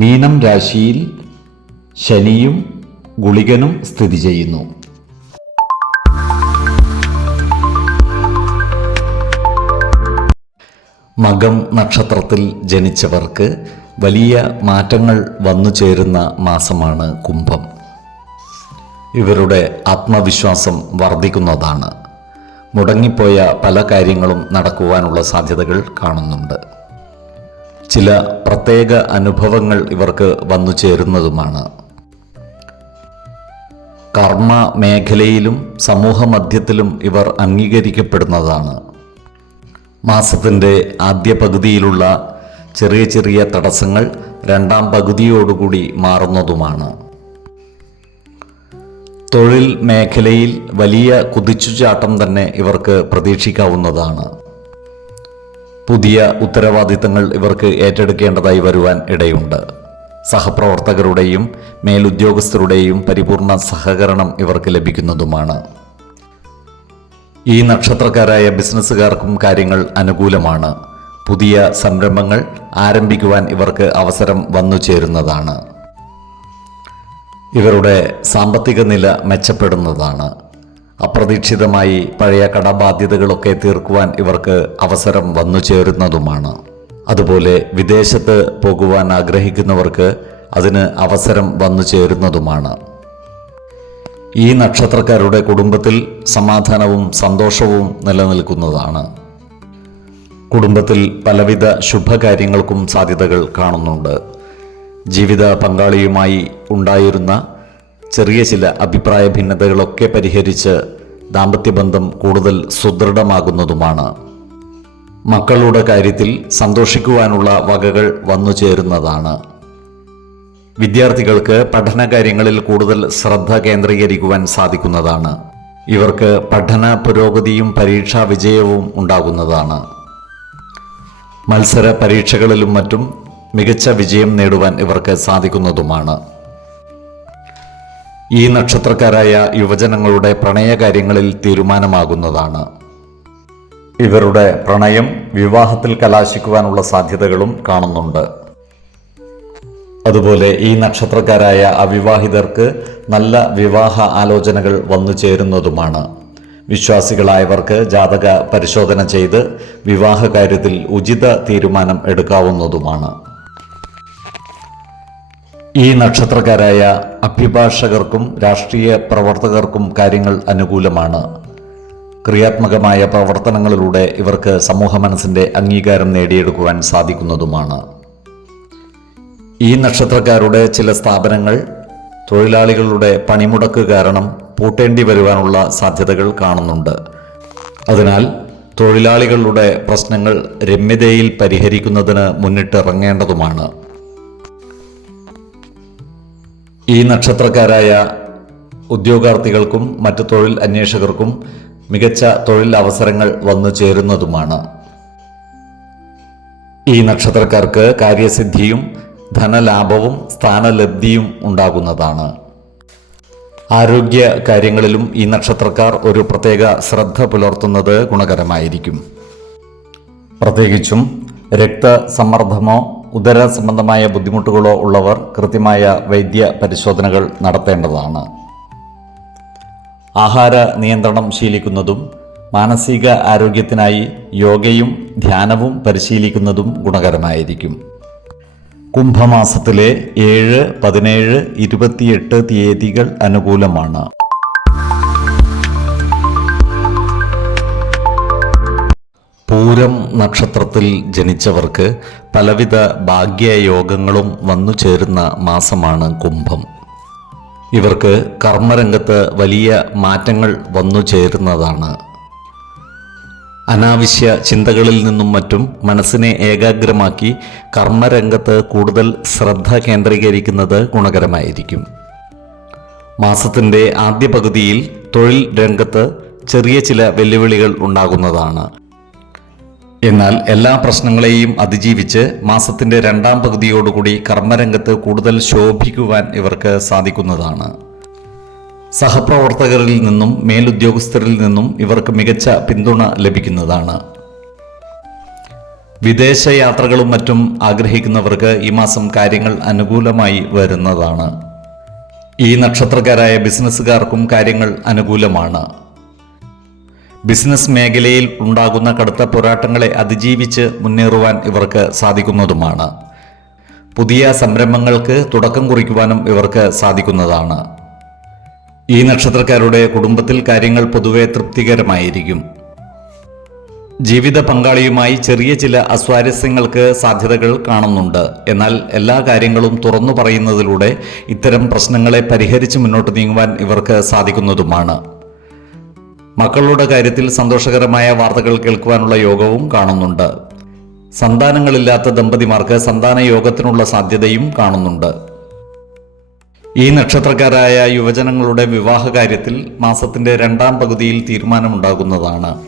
മീനം രാശിയിൽ ശനിയും ഗുളികനും സ്ഥിതി ചെയ്യുന്നു. മകം നക്ഷത്രത്തിൽ ജനിച്ചവർക്ക് വലിയ മാറ്റങ്ങൾ വന്നു ചേരുന്ന മാസമാണ് കുംഭം. ഇവരുടെ ആത്മവിശ്വാസം വർദ്ധിക്കുന്നതാണ്. മുടങ്ങിപ്പോയ പല കാര്യങ്ങളും നടക്കുവാനുള്ള സാധ്യതകൾ കാണുന്നുണ്ട്. ചില പ്രത്യേക അനുഭവങ്ങൾ ഇവർക്ക് വന്നു ചേരുന്നതുമാണ്. കർമ്മ മേഖലയിലും സമൂഹ മധ്യത്തിലും ഇവർ അംഗീകരിക്കപ്പെടുന്നതാണ്. മാസത്തിന്റെ ആദ്യ പകുതിയിലുള്ള ചെറിയ ചെറിയ തടസ്സങ്ങൾ രണ്ടാം പകുതിയോടുകൂടി മാറുന്നതുമാണ്. തൊഴിൽ മേഖലയിൽ വലിയ കുതിച്ചുചാട്ടം തന്നെ ഇവർക്ക് പ്രതീക്ഷിക്കാവുന്നതാണ്. പുതിയ ഉത്തരവാദിത്തങ്ങൾ ഇവർക്ക് ഏറ്റെടുക്കേണ്ടതായി വരുവാൻ ഇടയുണ്ട്. സഹപ്രവർത്തകരുടെയും മേലുദ്യോഗസ്ഥരുടെയും പരിപൂർണ സഹകരണം ഇവർക്ക് ലഭിക്കുന്നതുമാണ്. ഈ നക്ഷത്രക്കാരായ ബിസിനസ്സുകാർക്കും കാര്യങ്ങൾ അനുകൂലമാണ്. പുതിയ സംരംഭങ്ങൾ ആരംഭിക്കുവാൻ ഇവർക്ക് അവസരം വന്നു ചേരുന്നതാണ്. ഇവരുടെ സാമ്പത്തിക നില മെച്ചപ്പെടുന്നതാണ്. അപ്രതീക്ഷിതമായി പഴയ കടബാധ്യതകളൊക്കെ തീർക്കുവാൻ ഇവർക്ക് അവസരം വന്നു ചേരുന്നതുമാണ്. അതുപോലെ വിദേശത്ത് പോകുവാൻ ആഗ്രഹിക്കുന്നവർക്ക് അതിന് അവസരം വന്നു ചേരുന്നതുമാണ്. ഈ നക്ഷത്രക്കാരുടെ കുടുംബത്തിൽ സമാധാനവും സന്തോഷവും നിലനിൽക്കുന്നതാണ്. കുടുംബത്തിൽ പലവിധ ശുഭകാര്യങ്ങൾക്കും സാധ്യതകൾ കാണുന്നുണ്ട്. ജീവിത പങ്കാളിയുമായി ഉണ്ടായിരുന്ന ചെറിയ ചില അഭിപ്രായ ഭിന്നതകളൊക്കെ പരിഹരിച്ച് ദാമ്പത്യബന്ധം കൂടുതൽ സുദൃഢമാകുന്നതുമാണ്. മക്കളുടെ കാര്യത്തിൽ സന്തോഷിക്കുവാനുള്ള വകകൾ വന്നു ചേരുന്നതാണ്. വിദ്യാർത്ഥികൾക്ക് പഠന കാര്യങ്ങളിൽ കൂടുതൽ ശ്രദ്ധ കേന്ദ്രീകരിക്കുവാൻ സാധിക്കുന്നതാണ്. ഇവർക്ക് പഠന പുരോഗതിയും പരീക്ഷാ വിജയവും ഉണ്ടാകുന്നതാണ്. മത്സര പരീക്ഷകളിലും മറ്റും മികച്ച വിജയം നേടുവാൻ ഇവർക്ക് സാധിക്കുന്നതുമാണ്. ഈ നക്ഷത്രക്കാരായ യുവജനങ്ങളുടെ പ്രണയകാര്യങ്ങളിൽ തീരുമാനമാകുന്നതാണ്. ഇവരുടെ പ്രണയം വിവാഹത്തിൽ കലാശിക്കുവാനുള്ള സാധ്യതകളും കാണുന്നുണ്ട്. അതുപോലെ ഈ നക്ഷത്രക്കാരായ അവിവാഹിതർക്ക് നല്ല വിവാഹ ആലോചനകൾ വന്നു ചേരുന്നതുമാണ്. വിശ്വാസികളായവർക്ക് ജാതക പരിശോധന ചെയ്ത് വിവാഹകാര്യത്തിൽ ഉചിത തീരുമാനം എടുക്കാവുന്നതുമാണ്. ഈ നക്ഷത്രക്കാരായ അഭിഭാഷകർക്കും രാഷ്ട്രീയ പ്രവർത്തകർക്കും കാര്യങ്ങൾ അനുകൂലമാണ്. ക്രിയാത്മകമായ പ്രവർത്തനങ്ങളിലൂടെ ഇവർക്ക് സമൂഹ മനസ്സിന്റെ അംഗീകാരം നേടിയെടുക്കുവാൻ സാധിക്കുന്നതുമാണ്. ഈ നക്ഷത്രക്കാരുടെ ചില സ്ഥാപനങ്ങൾ തൊഴിലാളികളുടെ പണിമുടക്ക് കാരണം പൂട്ടേണ്ടി വരുവാനുള്ള സാധ്യതകൾ കാണുന്നുണ്ട്. അതിനാൽ തൊഴിലാളികളുടെ പ്രശ്നങ്ങൾ രമ്യതയിൽ പരിഹരിക്കുന്നതിന് മുന്നിട്ടിറങ്ങേണ്ടതുമാണ്. ഈ നക്ഷത്രക്കാരായ ഉദ്യോഗാർത്ഥികൾക്കും മറ്റ് തൊഴിൽ അന്വേഷകർക്കും മികച്ച തൊഴിൽ അവസരങ്ങൾ വന്നു ചേരുന്നതുമാണ്. ഈ നക്ഷത്രക്കാർക്ക് കാര്യസിദ്ധിയും ധനലാഭവും സ്ഥാനലബ്ധിയും ഉണ്ടാകുന്നതാണ്. ആരോഗ്യ കാര്യങ്ങളിലും ഈ നക്ഷത്രക്കാർ ഒരു പ്രത്യേക ശ്രദ്ധ പുലർത്തുന്നത് ഗുണകരമായിരിക്കും. പ്രത്യേകിച്ചും രക്തസമ്മർദ്ദമോ ഉദര സംബന്ധമായ ബുദ്ധിമുട്ടുകളോ ഉള്ളവർ കൃത്യമായ വൈദ്യ പരിശോധനകൾ നടത്തേണ്ടതാണ്. ആഹാര നിയന്ത്രണം ശീലിക്കുന്നതും മാനസിക ആരോഗ്യത്തിനായി യോഗയും ധ്യാനവും പരിശീലിക്കുന്നതും ഗുണകരമായിരിക്കും. കുംഭമാസത്തിലെ ഏഴ് പതിനേഴ് ഇരുപത്തിയെട്ട് തീയതികൾ അനുകൂലമാണ്. പൂരം നക്ഷത്രത്തിൽ ജനിച്ചവർക്ക് പലവിധ ഭാഗ്യയോഗങ്ങളും വന്നു ചേരുന്ന മാസമാണ് കുംഭം. ഇവർക്ക് കർമ്മരംഗത്ത് വലിയ മാറ്റങ്ങൾ വന്നു ചേരുന്നതാണ്. അനാവശ്യ ചിന്തകളിൽ നിന്നും മറ്റും മനസ്സിനെ ഏകാഗ്രമാക്കി കർമ്മരംഗത്ത് കൂടുതൽ ശ്രദ്ധ കേന്ദ്രീകരിക്കുന്നത് ഗുണകരമായിരിക്കും. മാസത്തിന്റെ ആദ്യ പകുതിയിൽ തൊഴിൽ രംഗത്ത് ചെറിയ ചില വെല്ലുവിളികൾ ഉണ്ടാകുന്നതാണ്. എന്നാൽ എല്ലാ പ്രശ്നങ്ങളെയും അതിജീവിച്ച് മാസത്തിന്റെ രണ്ടാം പകുതിയോടുകൂടി കർമ്മരംഗത്ത് കൂടുതൽ ശോഭിക്കുവാൻ ഇവർക്ക് സാധിക്കുന്നതാണ്. സഹപ്രവർത്തകരിൽ നിന്നും മേലുദ്യോഗസ്ഥരിൽ നിന്നും ഇവർക്ക് മികച്ച പിന്തുണ ലഭിക്കുന്നതാണ്. വിദേശ യാത്രകളും മറ്റും ആഗ്രഹിക്കുന്നവർക്ക് ഈ മാസം കാര്യങ്ങൾ അനുകൂലമായി വരുന്നതാണ്. ഈ നക്ഷത്രക്കാരായ ബിസിനസ്സുകാർക്കും കാര്യങ്ങൾ അനുകൂലമാണ്. ബിസിനസ് മേഖലയിൽ ഉണ്ടാകുന്ന കടുത്ത പോരാട്ടങ്ങളെ അതിജീവിച്ച് മുന്നേറുവാൻ ഇവർക്ക് സാധിക്കുന്നതുമാണ്. പുതിയ സംരംഭങ്ങൾക്ക് തുടക്കം കുറിക്കുവാനും ഇവർക്ക് സാധിക്കുന്നതാണ്. ഈ നക്ഷത്രക്കാരുടെ കുടുംബത്തിൽ കാര്യങ്ങൾ പൊതുവെ തൃപ്തികരമായിരിക്കും. ജീവിത പങ്കാളിയുമായി ചെറിയ ചില അസ്വാരസ്യങ്ങൾക്ക് സാധ്യതകൾ കാണുന്നുണ്ട്. എന്നാൽ എല്ലാ കാര്യങ്ങളും തുറന്നു പറയുന്നതിലൂടെ ഇത്തരം പ്രശ്നങ്ങളെ പരിഹരിച്ച് മുന്നോട്ട് നീങ്ങുവാൻ ഇവർക്ക് സാധിക്കുന്നതുമാണ്. മക്കളുടെ കാര്യത്തിൽ സന്തോഷകരമായ വാർത്തകൾ കേൾക്കുവാനുള്ള യോഗവും കാണുന്നുണ്ട്. സന്താനങ്ങളില്ലാത്ത ദമ്പതിമാർക്ക് സന്താന യോഗത്തിനുള്ള സാധ്യതയും കാണുന്നുണ്ട്. ഈ നക്ഷത്രക്കാരായ യുവജനങ്ങളുടെ വിവാഹ കാര്യത്തിൽ മാസത്തിന്റെ രണ്ടാം പകുതിയിൽ തീരുമാനമുണ്ടാകുന്നതാണ്.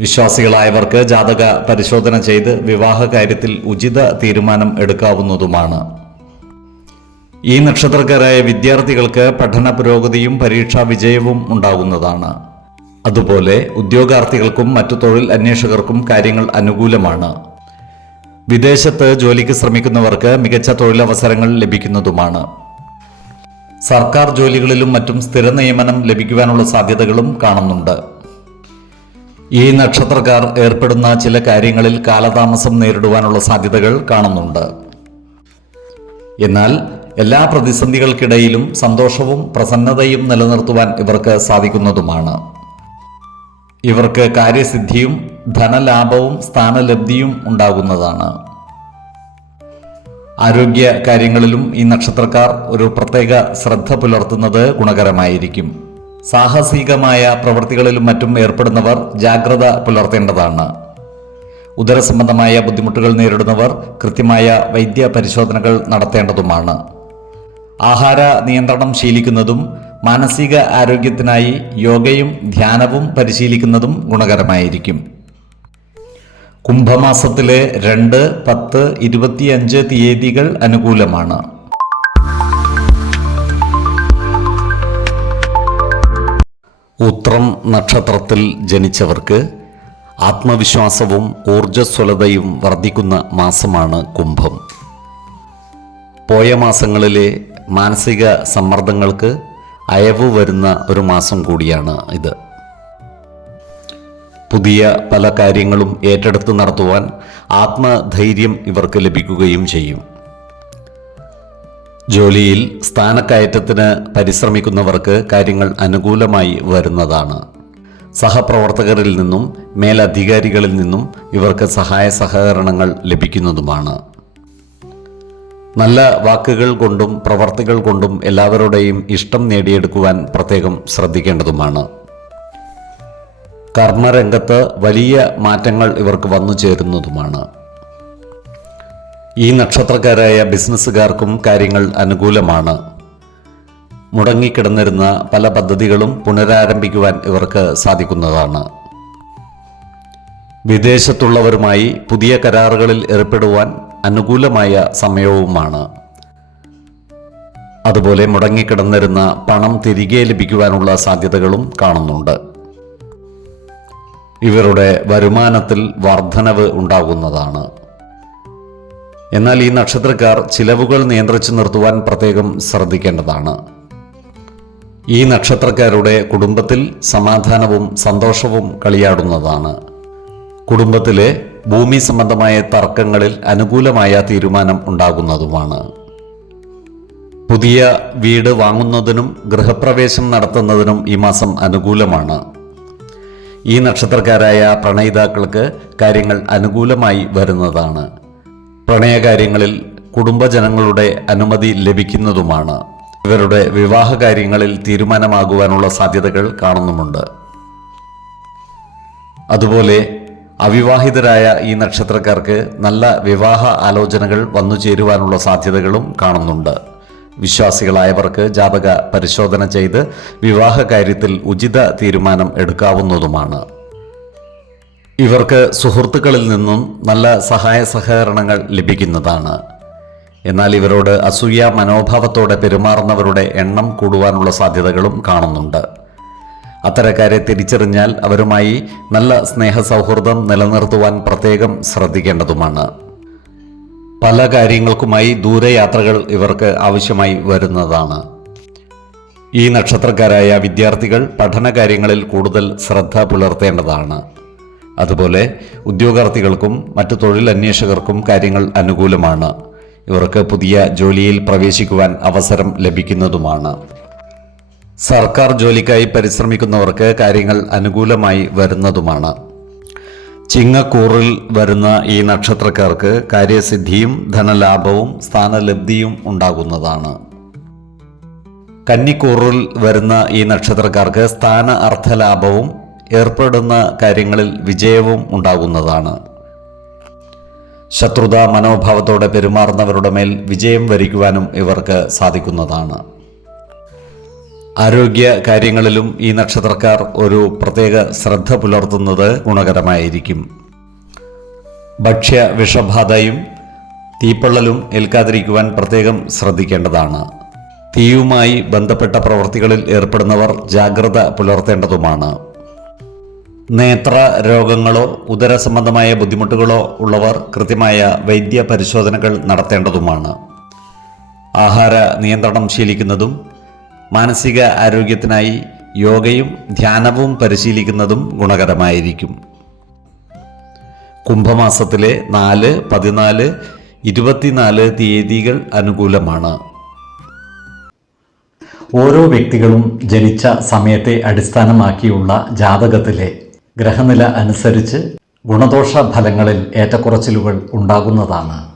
വിശ്വാസികളായവർക്ക് ജാതക പരിശോധന ചെയ്ത് വിവാഹ കാര്യത്തിൽ ഉചിത തീരുമാനം എടുക്കാവുന്നതുമാണ്. ഈ നക്ഷത്രക്കാരായ വിദ്യാർത്ഥികൾക്ക് പഠന പുരോഗതിയും പരീക്ഷാ വിജയവും ഉണ്ടാകുന്നതാണ്. അതുപോലെ ഉദ്യോഗാർത്ഥികൾക്കും മറ്റു തൊഴിൽ അന്വേഷകർക്കും കാര്യങ്ങൾ അനുകൂലമാണ്. വിദേശത്ത് ജോലിക്ക് ശ്രമിക്കുന്നവർക്ക് മികച്ച തൊഴിലവസരങ്ങൾ ലഭിക്കുന്നതുമാണ്. സർക്കാർ ജോലികളിലും മറ്റും സ്ഥിര നിയമനം ലഭിക്കുവാനുള്ള സാധ്യതകളും കാണുന്നുണ്ട്. ഈ നക്ഷത്രക്കാർ ഏർപ്പെടുന്ന ചില കാര്യങ്ങളിൽ കാലതാമസം നേരിടുവാനുള്ള സാധ്യതകൾ കാണുന്നുണ്ട്. എന്നാൽ എല്ലാ പ്രതിസന്ധികൾക്കിടയിലും സന്തോഷവും പ്രസന്നതയും നിലനിർത്തുവാൻ ഇവർക്ക് സാധിക്കുന്നതുമാണ്. ഇവർക്ക് കാര്യസിദ്ധിയും ധനലാഭവും സ്ഥാനലബ്ധിയും ഉണ്ടാകുന്നതാണ്. ആരോഗ്യ കാര്യങ്ങളിലും ഈ നക്ഷത്രക്കാർ ഒരു പ്രത്യേക ശ്രദ്ധ പുലർത്തുന്നത് ഗുണകരമായിരിക്കും. സാഹസികമായ പ്രവൃത്തികളിലും മറ്റും ഏർപ്പെടുന്നവർ ജാഗ്രത പുലർത്തേണ്ടതാണ്. ഉദരസംബന്ധമായ ബുദ്ധിമുട്ടുകൾ നേരിടുന്നവർ കൃത്യമായ വൈദ്യ പരിശോധനകൾ നടത്തേണ്ടതുമാണ്. ആഹാര നിയന്ത്രണം ശീലിക്കുന്നതും മാനസിക ആരോഗ്യത്തിനായി യോഗയും ധ്യാനവും പരിശീലിക്കുന്നതും ഗുണകരമായിരിക്കും. കുംഭമാസത്തിലെ രണ്ട് പത്ത് ഇരുപത്തിയഞ്ച് തീയതികൾ അനുകൂലമാണ്. ഉത്രം നക്ഷത്രത്തിൽ ജനിച്ചവർക്ക് ആത്മവിശ്വാസവും ഊർജസ്വലതയും വർദ്ധിക്കുന്ന മാസമാണ് കുംഭം. പോയ മാസങ്ങളിലെ മാനസിക സമ്മർദ്ദങ്ങൾക്ക് അയവ് വരുന്ന ഒരു മാസം കൂടിയാണ് ഇത്. പുതിയ പല കാര്യങ്ങളും ഏറ്റെടുത്ത് നടത്തുവാൻ ആത്മധൈര്യം ഇവർക്ക് ലഭിക്കുകയും ചെയ്യും. ജോലിയിൽ സ്ഥാനക്കയറ്റത്തിന് പരിശ്രമിക്കുന്നവർക്ക് കാര്യങ്ങൾ അനുകൂലമായി വരുന്നതാണ്. സഹപ്രവർത്തകരിൽ നിന്നും മേലധികാരികളിൽ നിന്നും ഇവർക്ക് സഹായ സഹകരണങ്ങൾ ലഭിക്കുന്നതുമാണ്. നല്ല വാക്കുകൾ കൊണ്ടും പ്രവർത്തികൾ കൊണ്ടും എല്ലാവരുടെയും ഇഷ്ടം നേടിയെടുക്കുവാൻ പ്രത്യേകം ശ്രദ്ധിക്കേണ്ടതുമാണ്. കർമ്മരംഗത്ത് വലിയ മാറ്റങ്ങൾ ഇവർക്ക് വന്നു ചേരുന്നതുമാണ്. ഈ നക്ഷത്രക്കാരായ ബിസിനസ്സുകാർക്കും കാര്യങ്ങൾ അനുകൂലമാണ്. മുടങ്ങിക്കിടന്നിരുന്ന പല പദ്ധതികളും പുനരാരംഭിക്കുവാൻ ഇവർക്ക് സാധിക്കുന്നതാണ്. വിദേശത്തുള്ളവരുമായി പുതിയ കരാറുകളിൽ ഏർപ്പെടുവാൻ അനുകൂലമായ സമയവുമാണ്. അതുപോലെ മുടങ്ങിക്കിടന്നിരുന്ന പണം തിരികെ ലഭിക്കുവാനുള്ള സാധ്യതകളും കാണുന്നുണ്ട്. ഇവരുടെ വരുമാനത്തിൽ വർധനവ് ഉണ്ടാകുന്നതാണ്. എന്നാൽ ഈ നക്ഷത്രക്കാർ ചിലവുകൾ നിയന്ത്രിച്ചു നിർത്തുവാൻ പ്രത്യേകം ശ്രദ്ധിക്കേണ്ടതാണ്. ഈ നക്ഷത്രക്കാരുടെ കുടുംബത്തിൽ സമാധാനവും സന്തോഷവും കളിയാടുന്നതാണ്. കുടുംബത്തിലെ ഭൂമി സംബന്ധമായ തർക്കങ്ങളിൽ അനുകൂലമായ തീരുമാനം ഉണ്ടാകുന്നതുമാണ്. പുതിയ വീട് വാങ്ങുന്നതിനും ഗൃഹപ്രവേശം നടത്തുന്നതിനും ഈ മാസം അനുകൂലമാണ്. ഈ നക്ഷത്രക്കാരായ പ്രണയിതാക്കൾക്ക് കാര്യങ്ങൾ അനുകൂലമായി വരുന്നതാണ്. പ്രണയകാര്യങ്ങളിൽ കുടുംബജനങ്ങളുടെ അനുമതി ലഭിക്കുന്നതുമാണ്. ഇവരുടെ വിവാഹ കാര്യങ്ങളിൽ തീരുമാനമാകുവാനുള്ള സാധ്യതകൾ കാണുന്നുമുണ്ട്. അതുപോലെ അവിവാഹിതരായ ഈ നക്ഷത്രക്കാർക്ക് നല്ല വിവാഹ ആലോചനകൾ വന്നു ചേരുവാനുള്ള സാധ്യതകളും കാണുന്നുണ്ട്. വിശ്വാസികളായവർക്ക് ജാതക പരിശോധന ചെയ്ത് വിവാഹ കാര്യത്തിൽ ഉചിത തീരുമാനം എടുക്കാവുന്നതുമാണ്. ഇവർക്ക് സുഹൃത്തുക്കളിൽ നിന്നും നല്ല സഹായ സഹകരണങ്ങൾ ലഭിക്കുന്നതാണ്. എന്നാൽ ഇവരോട് അസൂയ മനോഭാവത്തോടെ പെരുമാറുന്നവരുടെ എണ്ണം കൂടുവാനുള്ള സാധ്യതകളും കാണുന്നുണ്ട്. അത്തരക്കാരെ തിരിച്ചറിഞ്ഞാൽ അവരുമായി നല്ല സ്നേഹ സൗഹൃദം നിലനിർത്തുവാൻ പ്രത്യേകം ശ്രദ്ധിക്കേണ്ടതുമാണ്. പല കാര്യങ്ങൾക്കുമായി ദൂരയാത്രകൾ ഇവർക്ക് ആവശ്യമായി വരുന്നതാണ്. ഈ നക്ഷത്രക്കാരായ വിദ്യാർത്ഥികൾ പഠന കാര്യങ്ങളിൽ കൂടുതൽ ശ്രദ്ധ പുലർത്തേണ്ടതാണ്. അതുപോലെ ഉദ്യോഗാർത്ഥികൾക്കും മറ്റു തൊഴിലന്വേഷകർക്കും കാര്യങ്ങൾ അനുകൂലമാണ്. ഇവർക്ക് പുതിയ ജോലിയിൽ പ്രവേശിക്കുവാൻ അവസരം ലഭിക്കുന്നതുമാണ്. സർക്കാർ ജോലിക്കായി പരിശ്രമിക്കുന്നവർക്ക് കാര്യങ്ങൾ അനുകൂലമായി വരുന്നതുമാണ്. ചിങ്ങക്കൂറിൽ വരുന്ന ഈ നക്ഷത്രക്കാർക്ക് കാര്യസിദ്ധിയും ധനലാഭവും സ്ഥാനലബ്ധിയും ഉണ്ടാകുന്നതാണ്. കന്നിക്കൂറിൽ വരുന്ന ഈ നക്ഷത്രക്കാർക്ക് സ്ഥാന അർത്ഥലാഭവും ഏർപ്പെടുന്ന കാര്യങ്ങളിൽ വിജയവും ഉണ്ടാകുന്നതാണ്. ശത്രുത മനോഭാവത്തോടെ പെരുമാറുന്നവരുടെ മേൽ വിജയം വരിക്കുവാനും ഇവർക്ക് സാധിക്കുന്നതാണ്. ആരോഗ്യ കാര്യങ്ങളിലും ഈ നക്ഷത്രക്കാർ ഒരു പ്രത്യേക ശ്രദ്ധ പുലർത്തുന്നത് ഗുണകരമായിരിക്കും. ഭക്ഷ്യ വിഷബാധയും തീപ്പള്ളലും ഏൽക്കാതിരിക്കുവാൻ പ്രത്യേകം ശ്രദ്ധിക്കേണ്ടതാണ്. തീയുമായി ബന്ധപ്പെട്ട പ്രവർത്തികളിൽ ഏർപ്പെടുന്നവർ ജാഗ്രത പുലർത്തേണ്ടതുമാണ്. നേത്ര രോഗങ്ങളോ ഉദര സംബന്ധമായ ബുദ്ധിമുട്ടുകളോ ഉള്ളവർ കൃത്യമായ വൈദ്യ പരിശോധനകൾ നടത്തേണ്ടതുമാണ്. ആഹാര നിയന്ത്രണം ശീലിക്കുന്നതും മാനസിക ആരോഗ്യത്തിനായി യോഗയും ധ്യാനവും പരിശീലിക്കുന്നതും ഗുണകരമായിരിക്കും. കുംഭമാസത്തിലെ നാല് പതിനാല് ഇരുപത്തിനാല് തീയതികൾ അനുകൂലമാണ്. ഓരോ വ്യക്തികളും ജനിച്ച സമയത്തെ അടിസ്ഥാനമാക്കിയുള്ള ജാതകത്തിലെ ഗ്രഹനില അനുസരിച്ച് ഗുണദോഷ ഫലങ്ങളിൽ ഏറ്റക്കുറച്ചിലുകൾ ഉണ്ടാകുന്നതാണ്.